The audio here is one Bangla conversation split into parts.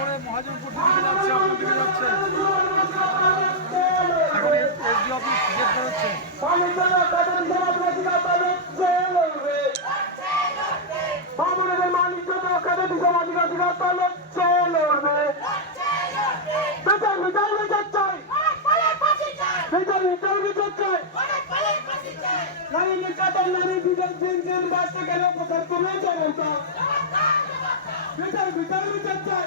করে মহাজনপুর দিকে যাচ্ছে, আপনার দিকে যাচ্ছে। এখন এসডি অফিস গেট বেরোচ্ছে বামুনদের অধিকার সমাজবাদীরা নারী বিজয় দিন দিন বাড়তে গেল কোথায় কমে যাবে বিচার বিচার বিচার চাই।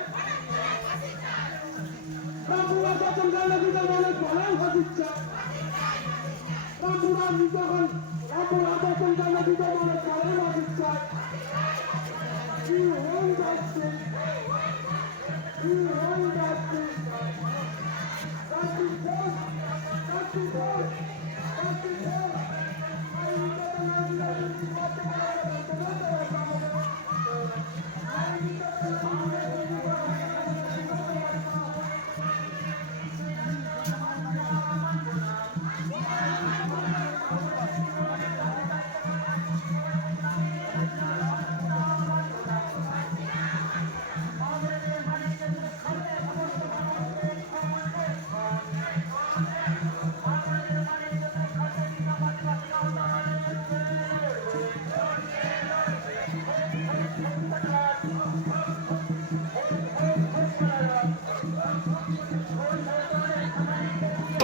বাবুরা যখন দিতে মানুষ ভালো হাজির চাই। বাবুরা যখন বাবুরা যখন গানে দিতে মানুষ ভালো হাজির কি হন যাচ্ছে কি হন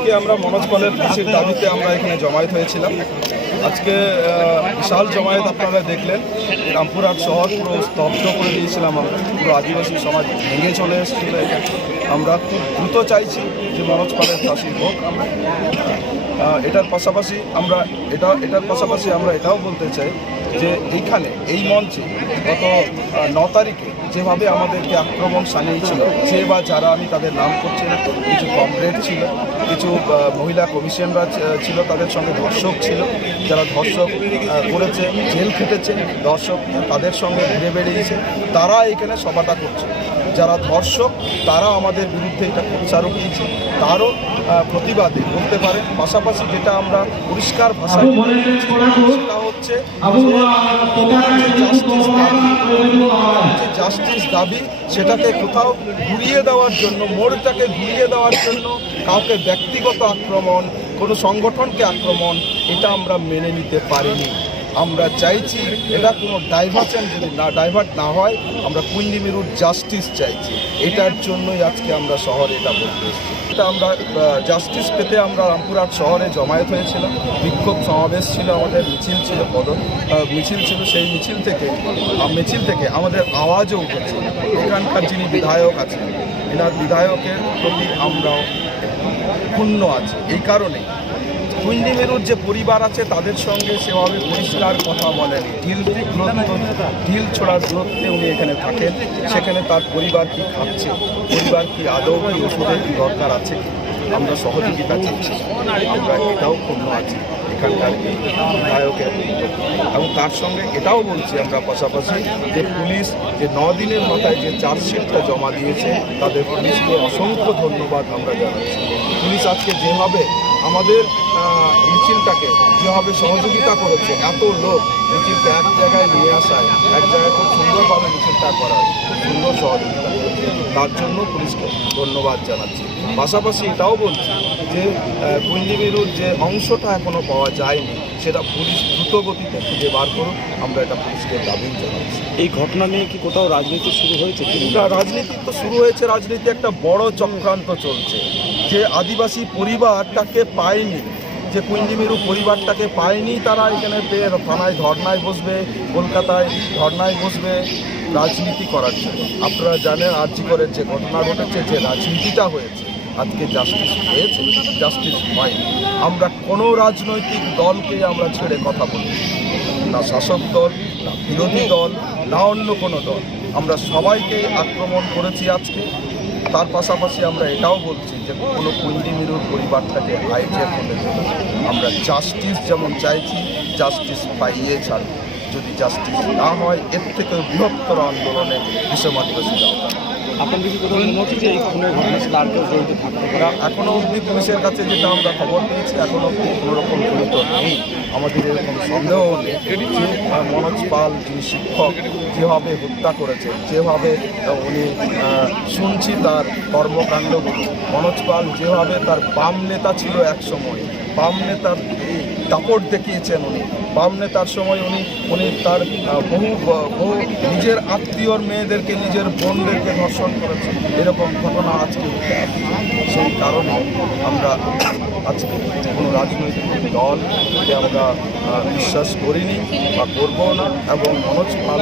আজকে আমরা মনোজ পালের ফাঁসির দাবিতে আমরা এখানে জমায়েত হয়েছিলাম। আজকে বিশাল জমায়েত আপনারা দেখলেন। রামপুরহাট শহর পুরো স্তব্ধ করে দিয়েছিলাম আমরা। পুরো আদিবাসী সমাজ ভেঙে চলে এসেছিল আমরা খুব দ্রুত চাইছি যে মনোজ পালের ফাঁসি হোক। এটার পাশাপাশি আমরা এটা, এটার পাশাপাশি আমরা এটাও বলতে চাই যে এইখানে, এই মঞ্চে গত ন তারিখে যেভাবে আমাদেরকে আক্রমণ সানিয়েছিল যে বা যারা আমি তাদের নাম করছি কিছু কমরেড ছিল কিছু মহিলা কমিশনরা ছিল তাদের সঙ্গে ধর্ষক ছিল। যারা ধর্ষক করেছে জেল খেটেছে দর্শক তাদের সঙ্গে ঘুরে বেড়িয়েছে। তারা এখানে সভাটা করছে। যারা ধর্ষক তারা আমাদের বিরুদ্ধে এটা প্রচারও দিয়েছে তারও প্রতিবাদে করতে পারে পাশাপাশি যেটা আমরা পরিষ্কার ভাষায় সেটা হচ্ছে যে জাস্টিস দাবি? সেটাকে কোথাও ঘুরিয়ে দেওয়ার জন্য মোড়টাকে ঘুরিয়ে দেওয়ার জন্য কাউকে ব্যক্তিগত আক্রমণ, কোনো সংগঠনকে আক্রমণ, এটা আমরা মেনে নিতে পারিনি। আমরা চাইছি এটা কোনো ডাইভার্সন যদি না ডাইভার্ট না হয়, আমরা কুইন্ডিমিরুর জাস্টিস চাইছি। এটার জন্যই আজকে আমরা শহরে এটা বলতে এসেছি। এটা আমরা জাস্টিস পেতে আমরা রামপুরহাট শহরে জমায়েত হয়েছিলাম। বিক্ষোভ সমাবেশ ছিল আমাদের, মিছিল ছিল, পদ মিছিল ছিল, সেই মিছিল থেকে মিছিল থেকে আমাদের আওয়াজও উঠেছে। এখানকার যিনি বিধায়ক আছেন, এনার বিধায়কের প্রতি আমরাও ক্ষুণ্ণ আছে। এই কারণে কুইন্ডি মেরুর যে পরিবার আছে, তাদের সঙ্গে সেভাবে পরিষ্কার কথা বলেন। ঢিল ঢিল ছোড়ার দূরত্বে উনি এখানে থাকেন। সেখানে তার পরিবার কি খাচ্ছে, পরিবার কি আদৌ কি ওষুধের কি দরকার আছে আমরা সহযোগিতা চাচ্ছি। আমরা এটাও ক্ষুণ্ণ আছি। এখানকার এই বিধায়কের এবং তার সঙ্গে এটাও বলছি আমরা পাশাপাশি যে পুলিশ যে দিনের মাথায় যে চার্জশিটটা জমা দিয়েছে, তাদের পুলিশকে অসংখ্য ধন্যবাদ আমরা জানাচ্ছি। পুলিশ আজকে যেভাবে আমাদের মিছিলটাকে যেভাবে সহযোগিতা করেছে, এত লোক মিছিলটা এক জায়গায় নিয়ে আসায়, এক জায়গায় খুব সুন্দরভাবে মিছিলটা করার সুন্দর সহযোগিতা তার জন্য পুলিশকে ধন্যবাদ জানাচ্ছি। পাশাপাশি এটাও বলছি যে কুইন্দিমিরুর যে অংশটা এখনও পাওয়া যায়নি সেটা পুলিশ দ্রুত গতিতে খুঁজে বার করুন আমরা এটা পুলিশকে দাবি জানাচ্ছি। এই ঘটনা নিয়ে কি কোথাও রাজনীতি শুরু হয়েছে রাজনীতি তো শুরু হয়েছে রাজনীতি একটা বড় চক্রান্ত চলছে। যে আদিবাসী পরিবারটাকে পায়নি যে কুঞ্জিমেরু পরিবারটাকে পায়নি তারা এখানে পেয়ে থানায় ধর্নায় বসবে কলকাতায় ধর্নায় বসবে রাজনীতি করার জন্য। আপনারা জানেন আর্জি করের যে ঘটনা ঘটেছে যে রাজনীতিটা হয়েছে আজকে জাস্টিস হয়েছে জাস্টিস হয়নি। আমরা কোনো রাজনৈতিক দলকে আমরা ছেড়ে কথা বলি না। শাসক দল, না বিরোধী দল, না অন্য কোনো দল। আমরা সবাইকে আক্রমণ করেছি আজকে। তার পাশাপাশি আমরা এটাও বলছি যে কোনো কুঞ্জিমিরুর পরিবারটাকে হাইজ্যাক হতে দেবো। না। আমরা জাস্টিস যেমন চাইছি জাস্টিস পাইয়ে ছাড়ব। যদি জাস্টিস না হয়, এর থেকেও বৃহত্তর আন্দোলনে বিষম আদিবাসী যাওয়া আপনাদের কি কোথাও মনে হচ্ছে যে এই খুনের ঘটনার সাথে আর কেউ জড়িত থাকতে পারে এখনও অবধি পুলিশের কাছে যেটা আমরা খবর পেয়েছি, এখনও অবধি কোনো রকম জড়িত নেই। আমাদের এরকম সন্দেহ নেই যে মনোজ পাল, যিনি শিক্ষক, যেভাবে হত্যা করেছেন, যেভাবে উনি শুনছি তার কর্মকাণ্ডগুলো মনোজ পাল যেভাবে তার বাম নেতা ছিল এক সময়, বাম নেতার দাপট দেখিয়েছেন উনি। বাম নেতার সময় উনি উনি তার বহু বহু নিজের আত্মীয়র মেয়েদেরকে, নিজের বোনদেরকে ধর্ষণ করেছেন। এরকম ঘটনা আজকে সেই কারণে আমরা আজকে কোনো রাজনৈতিক দলকে আমরা বিশ্বাস করিনি বা করব না এবং মনোজ পাল